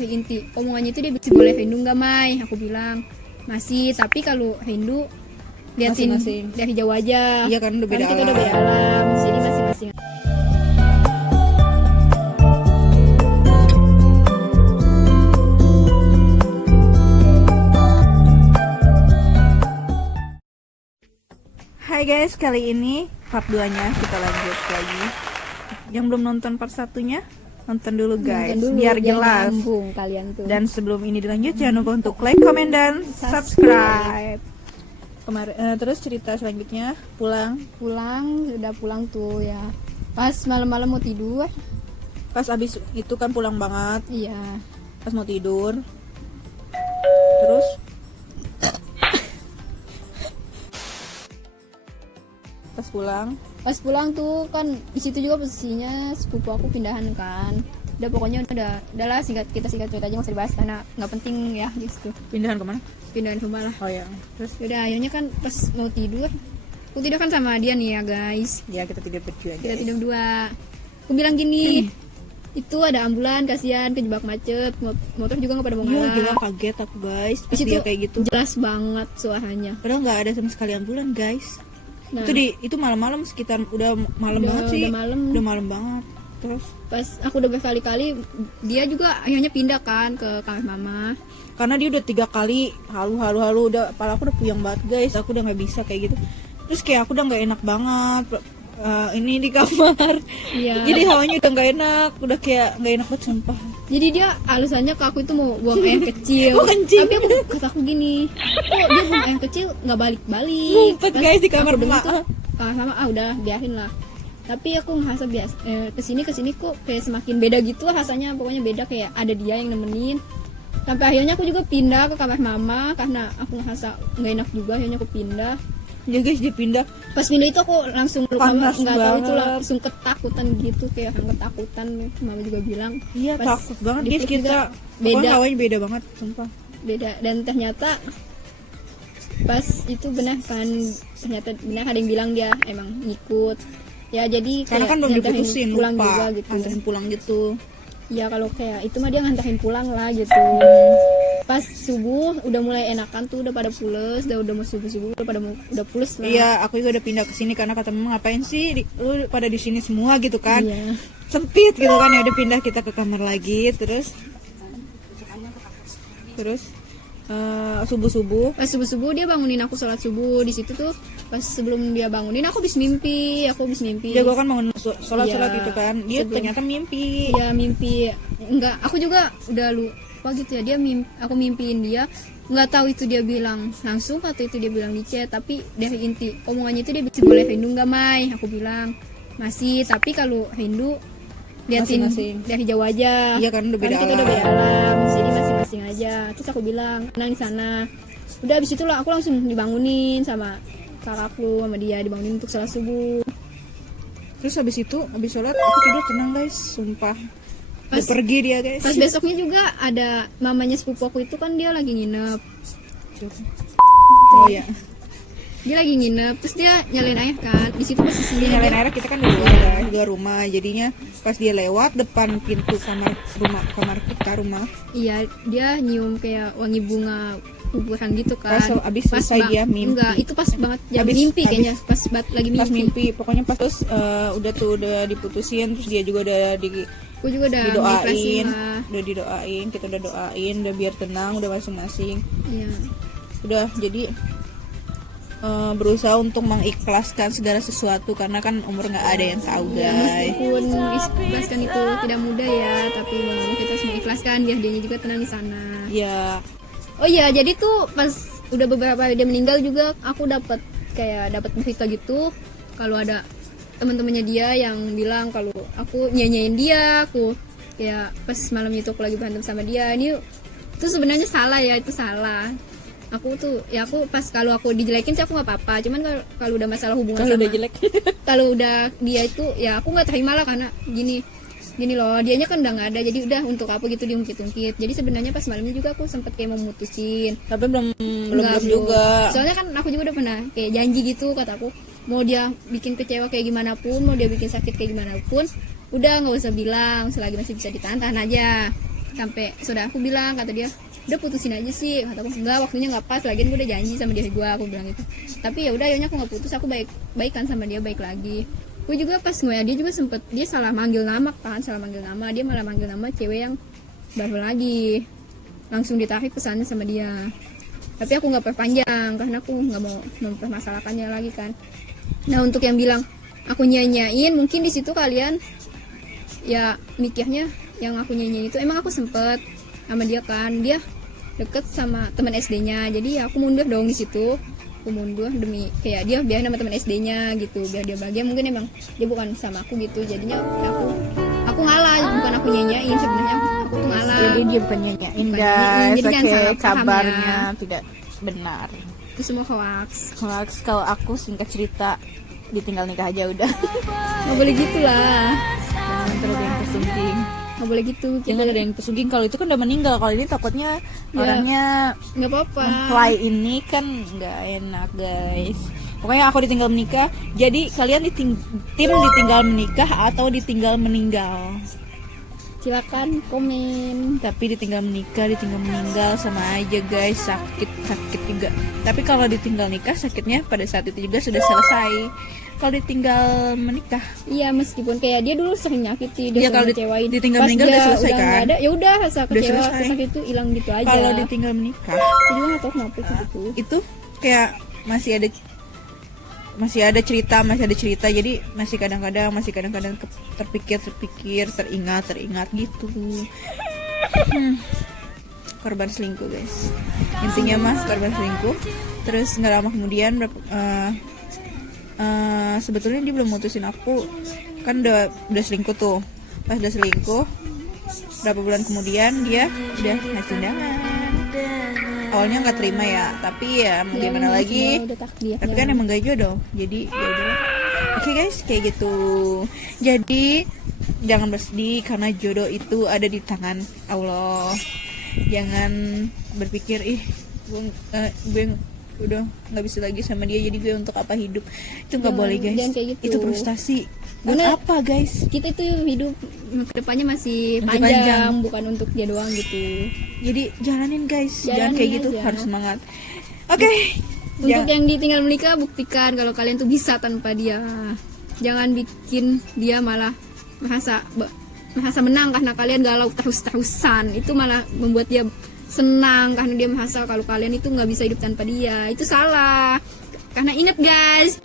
inti omongannya itu dia masih boleh Hindu nggak Mai, aku bilang masih, tapi kalau Hindu liatin Masing-masing. dari jauh aja. Iya kan, udah beda Karena kita udah alam. beda alam, jadi masing-masing. Hai guys, kali ini part 2-nya kita lanjut lagi. Yang belum nonton part 1-nya, nonton dulu guys, Nonton dulu, biar biar jelas. nyambung kalian tuh. Dan sebelum ini dilanjut, jangan lupa untuk like, comment, dan subscribe. Terus cerita selanjutnya, pulang. Udah pulang tuh ya. Pas malam-malam mau tidur. Pas abis itu kan pulang banget, Iya. pas mau tidur. Terus Pas pulang tuh kan di situ juga posisinya sepupu aku pindahan kan. Udah pokoknya udahlah kita singkat cerita aja, nggak usah dibahas karena nggak penting ya gitu. pindahan kemana? Pindahan rumah lah. Oh ya, terus Udah akhirnya kan pas mau tidur, aku tidur kan sama dia nih ya guys. ya kita tidur berdua Kita guys. tidur berdua. Aku bilang gini, itu ada ambulan, kasihan kejebak macet, motor juga nggak pada mau Iya, ngalah. gila kaget aku guys, pas Di situ dia kayak gitu. jelas banget suaranya. Padahal nggak ada sama sekali ambulan guys. Nah, Itu malam-malam, sekitar udah malam banget sih. udah malam banget. Terus pas aku udah berkali-kali, dia juga akhirnya pindah kan ke kamar mama. karena dia udah 3 kali halu udah, kepala aku udah puyeng banget guys, aku udah nggak bisa kayak gitu. Terus kayak aku udah nggak enak banget ini di kamar. Iya. Jadi hawanya udah nggak enak, udah kayak nggak enak banget sumpah. Jadi dia alasannya ke aku itu mau buang air kecil. Oh, kencing. Tapi kata aku gini, kok dia buang air kecil nggak balik-balik. Ngumpet, Pas guys, di kamar aku dengar emak. tuh, kamar mama udah biarin lah. Tapi aku ngerasa biasa kesini kok kayak semakin beda gitu lah rasanya, pokoknya beda, kayak ada dia yang nemenin. Sampai akhirnya aku juga pindah ke kamar mama karena aku ngerasa nggak enak juga, akhirnya aku pindah. Ya guys, dia pindah. Pas pindah itu aku langsung Panas nggak tahu itu banget. langsung ketakutan gitu, kayak ketakutan. Mama juga bilang Iya, pas takut banget guys dipeluk kita. juga Pokoknya beda hawanya beda banget sumpah. beda. Dan ternyata pas itu benar ada yang bilang dia emang ngikut ya, jadi Karena kayak kan belum nganterin diputusin, pulang lupa juga gitu anterin pulang gitu. ya. Kalau kayak itu mah dia nganterin pulang lah gitu. Pas subuh udah mulai enakan tuh, udah pada pules, udah mau subuh udah pules lah. Iya, aku juga udah pindah ke sini karena kata mama, ngapain sih lu pada di sini semua gitu kan. Iya. Sempit gitu kan, ya udah pindah kita ke kamar lagi. Terus subuh-subuh Pas subuh dia bangunin aku sholat subuh di situ tuh. Pas sebelum dia bangunin aku habis mimpi. ya gua kan mau sholat Iya, itu kan, dia sebelum- ternyata mimpi. Iya mimpi, enggak, aku juga udah lupa gitu ya. Aku mimpiin dia, nggak tahu itu dia bilang langsung atau itu dia bilang di chat. Tapi dari inti omongannya itu dia masih boleh Hindu nggak Mai, aku bilang masih, tapi kalau Hindu liatin Masing-masing. dari jauh aja. Iya kan, udah beda Karena kita udah alam. beda alam, jadi masing-masing aja. Terus aku bilang tenang di sana. Udah abis itu lah aku langsung dibangunin sama kakakku, sama dia dibangunin untuk sholat subuh. Terus habis sholat aku tidur tenang guys, sumpah. Udah Pas- pergi dia guys. Pas besoknya juga ada mamanya sepupu aku itu kan, dia lagi nginep. Oh iya. Dia lagi nginep, terus dia nyalain air kan. Di situ posisinya Dia nyalain dia- air, kita kan di luar guys, di luar rumah. Jadinya pas dia lewat depan pintu kamar kita rumah. Iya, dia nyium kayak wangi bunga kuburan gitu kan. Pas abis selesai dia mimpi. Enggak, itu pas banget jam Abis- mimpi kayaknya. Lagi mimpi. Pas mimpi, pokoknya terus udah diputusin, terus dia juga udah Aku juga udah ngikhlasin didoain, lah. kita udah doain, udah biar tenang, udah masing-masing. Iya. Udah jadi berusaha untuk mengikhlaskan segala sesuatu karena kan umur nggak ada yang tahu Ya, guys. meskipun ikhlaskan itu tidak mudah ya, tapi mau kita harus mengikhlaskan biar dia juga tenang di sana. Ya, Oh iya, jadi tuh pas udah beberapa hari dia meninggal juga aku dapat berita gitu kalau ada teman-temannya dia yang bilang kalau aku nyanyiin dia, aku ya pas malam itu aku lagi berantem sama dia. Ini tuh sebenarnya salah ya, itu salah. Aku pas kalau aku dijelekin sih aku nggak apa-apa, cuman kalau udah masalah hubungan kalau sama udah jelek. kalau udah dia itu ya aku nggak terima lah, karena gini loh, dianya kan udah nggak ada, jadi udah untuk apa gitu diungkit-ungkit. Jadi sebenarnya pas malamnya juga aku sempet kayak mau mutusin. Tapi belum Enggak, juga. Soalnya kan aku juga udah pernah kayak janji gitu, kataku mau dia bikin kecewa kayak gimana pun, mau dia bikin sakit kayak gimana pun, udah nggak usah bilang, selagi masih bisa ditahan aja. sampai saudara aku bilang, kata dia udah putusin aja sih, kata aku enggak, waktunya nggak pas, lagian gue udah janji sama diri gue, aku bilang gitu. Tapi ya udah, akhirnya aku nggak putus, aku baikan sama dia, baik lagi. Gue juga pas ngoya dia juga sempet, dia salah manggil nama kan, dia malah manggil nama cewek yang baru lagi, langsung ditarik pesannya sama dia. Tapi aku nggak perpanjang karena aku nggak mau mempermasalahkannya lagi kan. Nah untuk yang bilang aku nyanyain, mungkin di situ kalian ya mikirnya yang aku nyanyiin itu emang aku sempet sama dia kan, dia deket sama teman SD-nya, jadi ya aku mundur dong di situ. Aku mundur demi kayak dia biar sama teman SD-nya gitu, biar dia bahagia. Mungkin emang dia bukan sama aku gitu, jadinya ya aku ngalah, bukan aku nyanyain sebenarnya, aku tuh ngalah. Jadi dia bukan nyanyain Bukan guys, nyanyain, jadi jangan oke, salah paham kabarnya ya. tidak benar. Itu semua hoax. Hoax. Kalau aku singkat cerita, ditinggal nikah aja udah. Nggak boleh gitu lah, Jangan terus ada yang kesungging. nggak boleh gitu. Jangan ada yang kesungging, kalau itu kan udah meninggal. Kalau ini takutnya Ya. orangnya Nggak apa-apa. fly ini kan nggak enak guys. Pokoknya aku ditinggal menikah. Jadi kalian tim ditinggal menikah atau ditinggal meninggal? Silakan komen. Tapi ditinggal menikah, ditinggal meninggal sama aja guys, sakit juga. Tapi kalau ditinggal nikah, sakitnya pada saat itu juga sudah selesai. Kalau ditinggal menikah, Iya, meskipun kayak dia dulu sering nyakiti, dia Iya, kalau sering ngecewain. ditinggal Pas meninggal dia udah selesai nggak kan? ada, ya udah rasa kecewa, selesai. rasa sakit itu hilang gitu aja. kalau ditinggal menikah Aku juga nggak tahu kenapa gitu. itu kayak masih ada cerita, jadi masih kadang-kadang terpikir, teringat gitu. Korban selingkuh guys, intinya mah korban selingkuh. Terus nggak lama kemudian sebetulnya dia belum mutusin aku kan, udah selingkuh tuh. Pas udah selingkuh berapa bulan kemudian dia udah ngasih undangan. Awalnya nggak terima ya, tapi ya mau Ya, gimana emang lagi. semua udah takdirnya. Tapi kan emang gak jodoh, jadi ya udah. Oke guys, kayak gitu. Jadi jangan bersedih karena jodoh itu ada di tangan Allah. Jangan berpikir gue udah nggak bisa lagi sama dia, jadi gue untuk apa hidup. Itu nggak boleh guys. jangan kayak gitu. Itu frustasi. Buat Karena apa guys? kita itu hidup kedepannya masih Masih panjang, panjang. bukan untuk dia doang gitu. Jadi jalanin guys, jangan Jalanin kayak gitu, aja. harus semangat. Oke. Untuk yang ditinggal menikah, buktikan kalau kalian tuh bisa tanpa dia. Jangan bikin dia malah merasa menang karena kalian galau terus-terusan. Itu malah membuat dia senang karena dia merasa kalau kalian itu nggak bisa hidup tanpa dia. Itu salah. Karena ingat guys,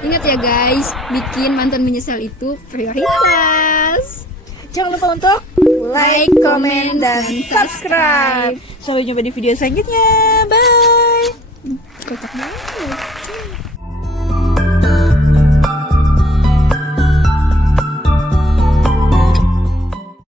ingat ya guys, bikin mantan menyesal itu prioritas. Jangan lupa untuk like, comment, dan subscribe. Sampai jumpa di video selanjutnya. Bye. Kocak banget.